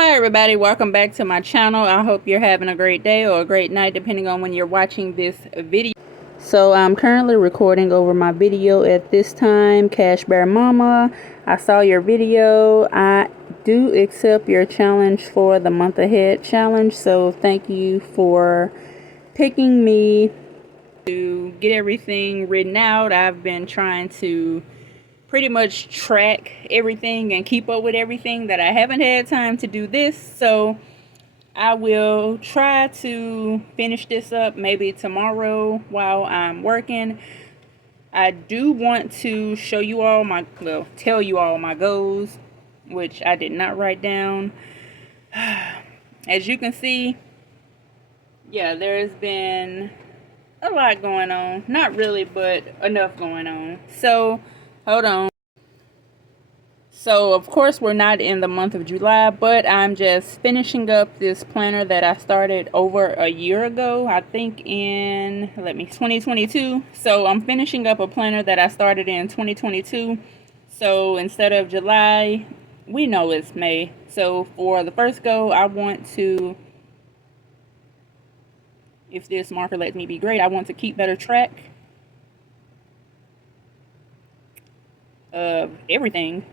Hi everybody, welcome back to my channel. I hope you're having a great day or a great night depending on when you're watching this video. So I'm currently recording over my video at this time. Cash Bear Mama, I saw your video. I do accept your challenge for the month ahead challenge, so thank you for picking me to get everything written out. I've been trying to pretty much track everything and keep up with everything that I haven't had time to do this, so I will try to finish this up maybe tomorrow while I'm working. I do want to show you all tell you all my goals, which I did not write down. As you can see, yeah, there's been a lot going on. Not really, but enough going on. So hold on. So of course we're not in the month of July, but I'm just finishing up this planner that I started over a year ago, I think in 2022. So I'm finishing up a planner that I started in 2022. So instead of July, we know it's May. So for the first go, I want to, if this marker lets me be great, I want to keep better track of everything.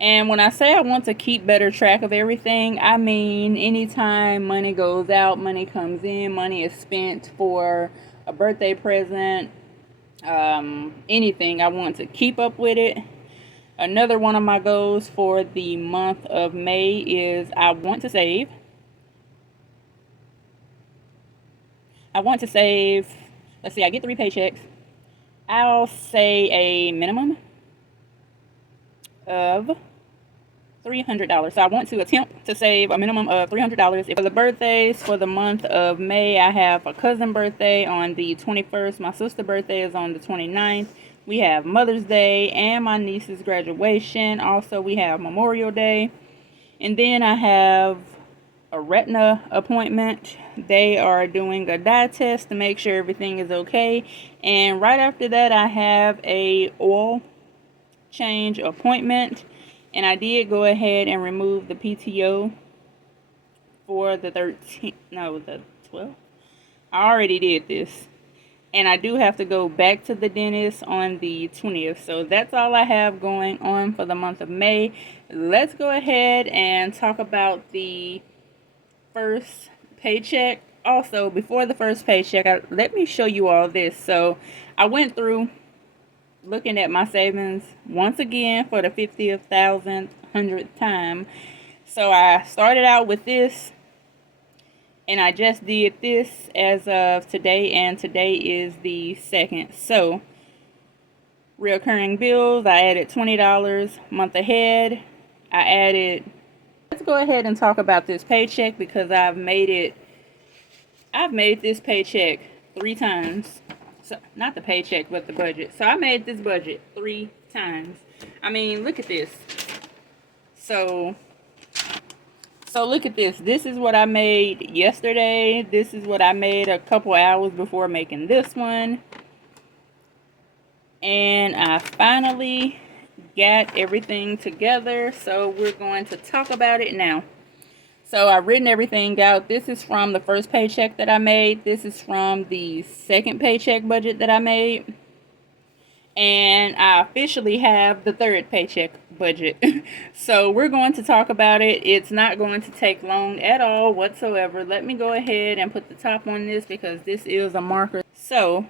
And when I say I want to keep better track of everything, I mean anytime money goes out, money comes in, money is spent for a birthday present, anything, I want to keep up with it. Another one of my goals for the month of May is I want to save. Let's see, I get 3 paychecks. I'll say a minimum of $300. So I want to attempt to save a minimum of $300. For the birthdays for the month of May, I have a cousin birthday on the 21st. My sister's birthday is on the 29th. We have Mother's Day and my niece's graduation. Also, we have Memorial Day. And then I have a retina appointment. They are doing a dye test to make sure everything is okay. And right after that, I have a oil change appointment. And I did go ahead and remove the PTO for the 12th. I already did this. And I do have to go back to the dentist on the 20th. So that's all I have going on for the month of May. Let's go ahead and talk about the first paycheck. Also, before the first paycheck, let me show you all this. So I went through looking at my savings once again for the 50,000th time. So I started out with this, and I just did this as of today, and today is the 2nd. So recurring bills, I added $20. Month ahead, I added, let's go ahead and talk about this paycheck because I've made this paycheck 3 times. So, not the paycheck, but the budget. So I made this budget 3 times. I mean, look at this. So look at this. This is what I made yesterday. This is what I made a couple hours before making this one. And I finally got everything together. So we're going to talk about it now. So I've written everything out. This is from the first paycheck that I made. This is from the second paycheck budget that I made. And I officially have the third paycheck budget. So we're going to talk about it. It's not going to take long at all whatsoever. Let me go ahead and put the top on this because this is a marker. So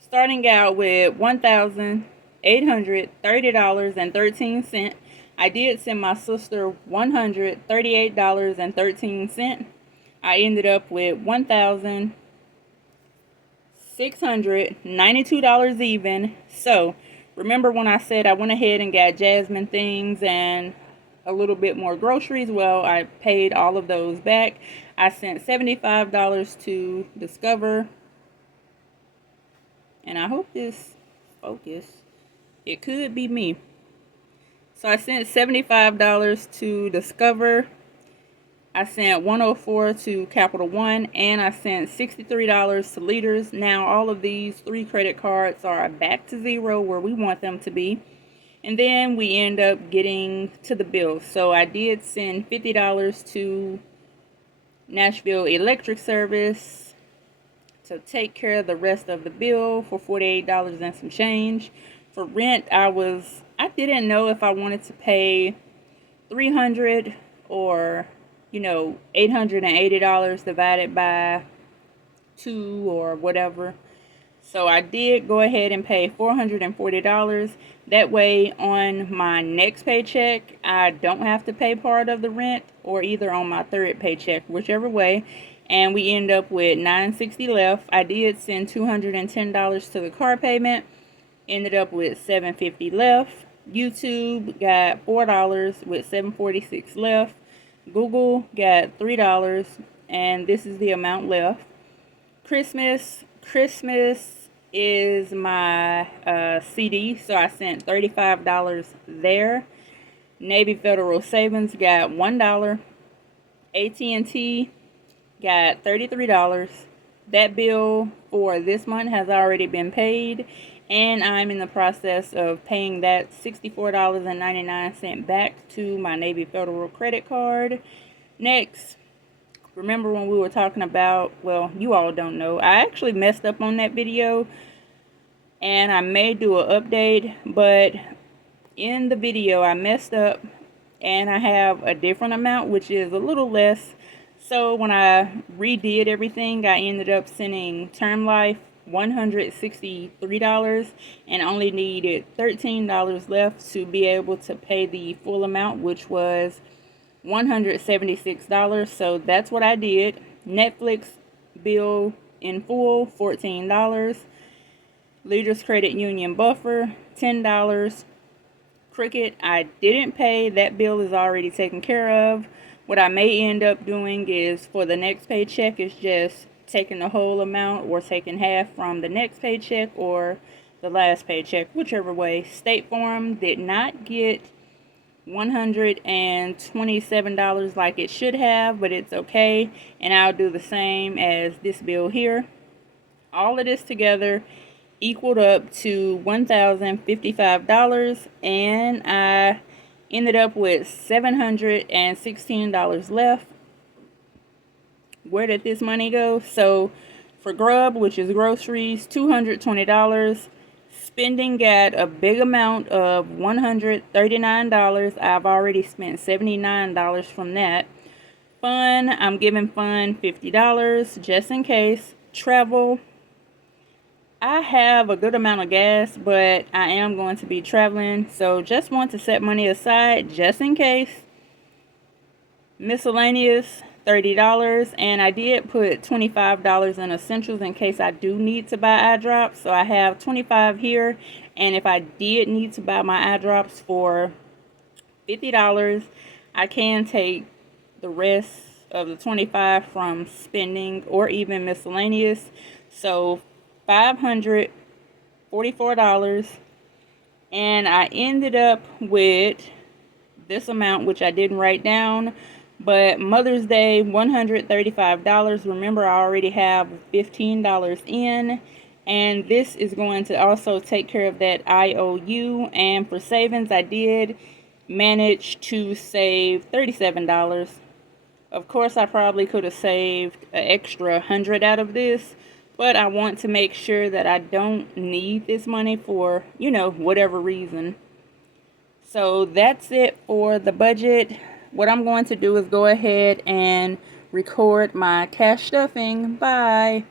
starting out with $1,830.13. I did send my sister $138.13. I ended up with $1,692 even. So remember when I said I went ahead and got Jasmine things and a little bit more groceries? Well, I paid all of those back. I sent $75 to Discover. And I hope this focus. It could be me. So I sent $75 to Discover. I sent $104 to Capital One, and I sent $63 to Leaders. Now all of these 3 credit cards are back to zero where we want them to be. And then we end up getting to the bill. So I did send $50 to Nashville Electric Service to take care of the rest of the bill for $48 and some change. For rent, I didn't know if I wanted to pay $300 or $880 divided by 2 or whatever. So I did go ahead and pay $440. That way on my next paycheck, I don't have to pay part of the rent, or either on my third paycheck, whichever way. And we end up with $960 left. I did send $210 to the car payment. Ended up with $750 left. YouTube got $4 with $746 left. Google got $3, and this is the amount left. Christmas is my CD, so I sent $35 there. Navy Federal Savings got $1. AT&T got $33. That bill for this month has already been paid, and I'm in the process of paying that $64.99 back to my Navy Federal credit card. Next, remember when we were talking about, well, you all don't know, I actually messed up on that video, and I may do an update, but in the video I messed up, and I have a different amount, which is a little less. So when I redid everything, I ended up sending Term Life $163 and only needed $13 left to be able to pay the full amount, which was $176. So that's what I did. Netflix bill in full, $14. Leaders Credit Union buffer, $10. Cricket, I didn't pay. That bill is already taken care of. What I may end up doing is, for the next paycheck, is just taking the whole amount or taking half from the next paycheck or the last paycheck, whichever way. State Farm did not get $127 like it should have, but it's okay, and I'll do the same as this bill here. All of this together equaled up to $1,055, and I ended up with $716 left. Where did this money go? So for grub, which is groceries, $220. Spending got a big amount of $139. I've already spent $79 from that. Fun, I'm giving Fun $50 just in case. Travel, I have a good amount of gas, but I am going to be traveling, so just want to set money aside just in case. Miscellaneous, $30, and I did put $25 in essentials in case I do need to buy eye drops. So I have $25 here, and if I did need to buy my eye drops for $50, I can take the rest of the $25 from spending or even miscellaneous. So $544, and I ended up with this amount, which I didn't write down, but Mother's Day, $135. Remember, I already have $15 in, and this is going to also take care of that IOU. And for savings, I did manage to save $37. Of course, I probably could have saved an extra $100 out of this, but I want to make sure that I don't need this money for, whatever reason. So that's it for the budget. What I'm going to do is go ahead and record my cash stuffing. Bye.